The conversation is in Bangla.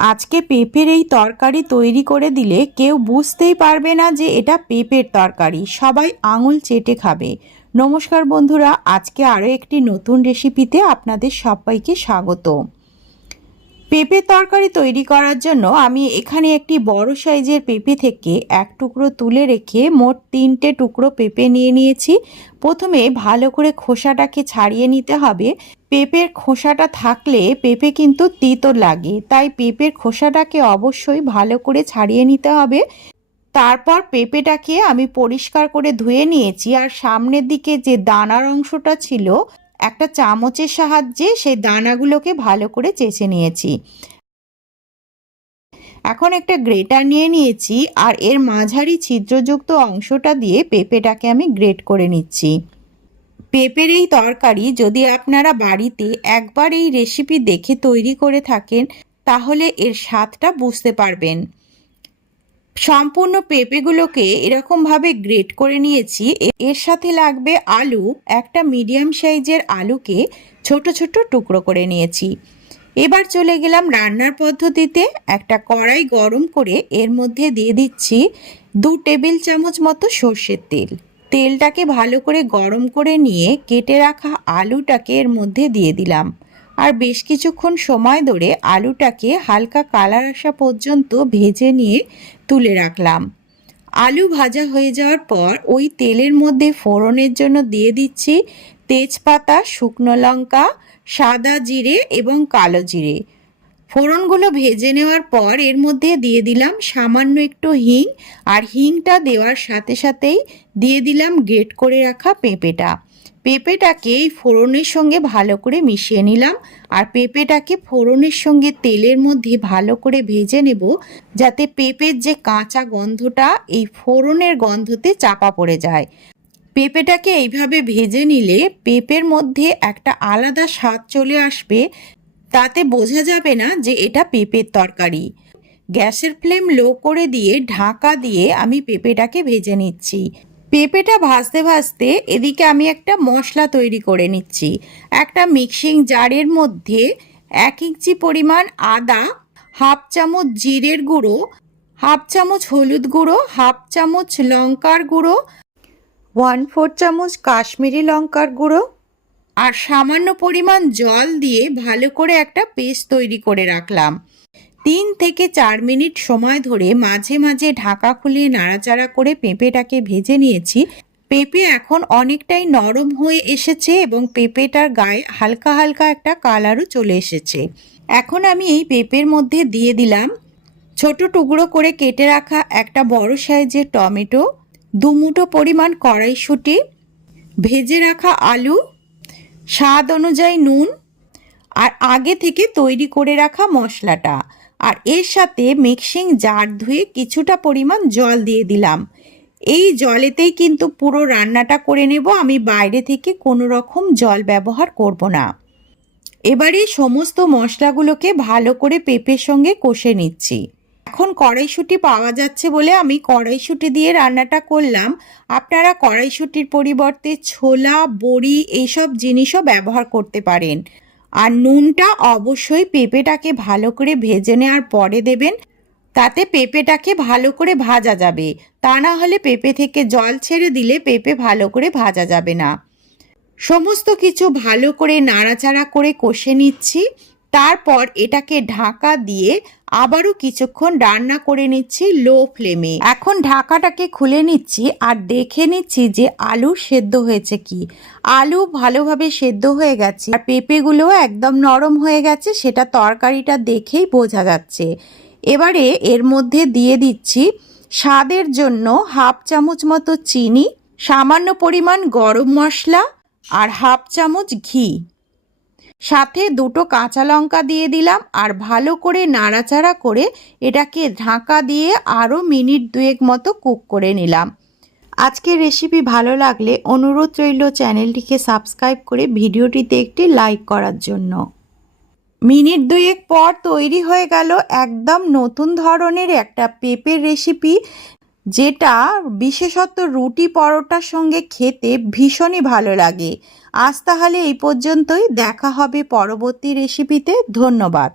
আজকে পেঁপের এই তরকারি তৈরি করে দিলে কেউ বুঝতেই পারবে না যে এটা পেঁপের তরকারি, সবাই আঙুল চেটে খাবে। নমস্কার বন্ধুরা, আজকে আরও একটি নতুন রেসিপিতে আপনাদের সবাইকে স্বাগত। পেঁপের তরকারি তৈরি করার জন্য আমি এখানে একটি বড় সাইজের পেঁপে থেকে এক টুকরো তুলে রেখে মোট 3টে টুকরো পেঁপে নিয়ে নিয়েছি। প্রথমে ভালো করে খোসাটাকে ছাড়িয়ে নিতে হবে। পেঁপের খোসাটা থাকলে পেঁপে কিন্তু তিতো লাগে, তাই পেঁপের খোসাটাকে অবশ্যই ভালো করে ছাড়িয়ে নিতে হবে। তারপর পেঁপেটাকে আমি পরিষ্কার করে ধুয়ে নিয়েছি, আর সামনের দিকে যে দানার অংশটা ছিল একটা চামচের সাহায্যে সেই দানাগুলোকে ভালো করে চেঁচে নিয়েছি। এখন একটা গ্রেটার নিয়ে নিয়েছি, আর এর মাঝারি ছিদ্রযুক্ত অংশটা দিয়ে পেঁপেটাকে আমি গ্রেট করে নিচ্ছি। পেঁপের এই তরকারি যদি আপনারা বাড়িতে একবার এই রেসিপি দেখে তৈরি করে থাকেন তাহলে এর স্বাদটা বুঝতে পারবেন। সম্পূর্ণ পেঁপেগুলোকে এরকমভাবে গ্রেট করে নিয়েছি। এর সাথে লাগবে আলু, একটা মিডিয়াম সাইজের আলুকে ছোট ছোট টুকরো করে নিয়েছি। এবার চলে গেলাম রান্নার পদ্ধতিতে। একটা কড়াই গরম করে এর মধ্যে দিয়ে দিচ্ছি 2 টেবিল চামচ মতো সর্ষের তেল। তেলটাকে ভালো করে গরম করে নিয়ে কেটে রাখা আলুটাকে এর মধ্যে দিয়ে দিলাম, আর বেশ কিছুক্ষণ সময় ধরে আলুটাকে হালকা কালার আসা পর্যন্ত ভেজে নিয়ে তুলে রাখলাম। আলু ভাজা হয়ে যাওয়ার পর ওই তেলের মধ্যে ফোড়নের জন্য দিয়ে দিচ্ছি তেজপাতা, শুকনো লঙ্কা, সাদা জিরে এবং কালো জিরে। ফোড়নগুলো ভেজে নেওয়ার পর এর মধ্যে দিয়ে দিলাম সামান্য একটু হিং, আর হিংটা দেওয়ার সাথে সাথেই দিয়ে দিলাম গ্রেট করে রাখা পেঁপেটা। পেঁপেটাকে এই ফোড়নের সঙ্গে ভালো করে মিশিয়ে নিলাম, আর পেঁপেটাকে ফোড়নের সঙ্গে তেলের মধ্যে ভালো করে ভেজে নেব, যাতে পেঁপের যে কাঁচা গন্ধটা এই ফোড়নের গন্ধতে চাপা পড়ে যায়। পেঁপেটাকে এইভাবে ভেজে নিলে পেঁপের মধ্যে একটা আলাদা স্বাদ চলে আসবে, তাতে বোঝা যাবে না যে এটা পেঁপের তরকারি। গ্যাসের ফ্লেম লো করে দিয়ে ঢাকা দিয়ে আমি পেঁপেটাকে ভেজে নিচ্ছি। পেঁপেটা ভাজতে ভাজতে এদিকে আমি একটা মশলা তৈরি করে নিচ্ছি। একটা মিক্সিং জারের মধ্যে 1 ইঞ্চি পরিমাণ আদা, হাফ চামচ জিরের গুঁড়ো, হাফ চামচ হলুদ গুঁড়ো, হাফ চামচ লঙ্কার গুঁড়ো, 1/4 চামচ কাশ্মীরি লঙ্কার গুঁড়ো, আর সামান্য পরিমাণ জল দিয়ে ভালো করে একটা পেস্ট তৈরি করে রাখলাম। 3 থেকে 4 মিনিট সময় ধরে মাঝে মাঝে ঢাকা খুলে নাড়াচাড়া করে পেঁপেটাকে ভেজে নিয়েছি। পেঁপে এখন অনেকটাই নরম হয়ে এসেছে এবং পেঁপেটার গায়ে হালকা হালকা একটা কালারও চলে এসেছে। এখন আমি এই পেঁপের মধ্যে দিয়ে দিলাম ছোট টুকরো করে কেটে রাখা একটা বড় সাইজের টমেটো, 2 মুঠো পরিমাণ কড়াইশুঁটি, ভেজে রাখা আলু, স্বাদ অনুযায়ী নুন, আর আগে থেকে তৈরি করে রাখা মশলাটা, আর এর সাথে মিক্সিং জার ধুয়ে কিছুটা পরিমাণ জল দিয়ে দিলাম। এই জলেতেই কিন্তু পুরো রান্নাটা করে নেব, আমি বাইরে থেকে কোনো রকম জল ব্যবহার করব না। এবারে সমস্ত মশলাগুলোকে ভালো করে পেঁপের সঙ্গে কষে নিচ্ছি। এখন কড়াইশুঁটি পাওয়া যাচ্ছে বলে আমি কড়াইশুঁটি দিয়ে রান্নাটা করলাম। আপনারা কড়াইশুঁটির পরিবর্তে ছোলা, বড়ি এইসব জিনিসও ব্যবহার করতে পারেন। আর নুনটা অবশ্যই পেঁপেটাকে ভালো করে ভেজে নেওয়ার পরে দেবেন, তাতে পেঁপেটাকে ভালো করে ভাজা যাবে। তা না হলে পেঁপে থেকে জল ছেড়ে দিলে পেঁপে ভালো করে ভাজা যাবে না। সমস্ত কিছু ভালো করে নাড়াচাড়া করে কষে নিচ্ছি। তারপর এটাকে ঢাকা দিয়ে আবারও কিছুক্ষণ রান্না করে নিচ্ছি লো ফ্লেমে। এখন ঢাকাটাকে খুলে নিচ্ছি আর দেখে নিচ্ছি যে আলু সেদ্ধ হয়েছে কি। আলু ভালোভাবে সেদ্ধ হয়ে গেছে, আর পেঁপেগুলো একদম নরম হয়ে গেছে, সেটা তরকারিটা দেখেই বোঝা যাচ্ছে। এবারে এর মধ্যে দিয়ে দিচ্ছি স্বাদের জন্য হাফ চামচ মতো চিনি, সামান্য পরিমাণ গরম মশলা, আর হাফ চামচ ঘি, সাথে 2টো কাঁচা লঙ্কা দিয়ে দিলাম, আর ভালো করে নাড়াচাড়া করে এটাকে ঢাকা দিয়ে আরও মিনিট 2 মতো কুক করে নিলাম। আজকের রেসিপি ভালো লাগলে অনুরোধ রইল চ্যানেলটিকে সাবস্ক্রাইব করে ভিডিওটিতে একটি লাইক করার জন্য। মিনিট 2 পর তৈরি হয়ে গেল একদম নতুন ধরনের একটা পেঁপের রেসিপি, যেটা বিশেষত রুটি পরোটার সঙ্গে খেতে ভীষণই ভালো লাগে। আজ তাহলে এই পর্যন্তই, দেখা হবে পরবর্তী রেসিপিতে। ধন্যবাদ।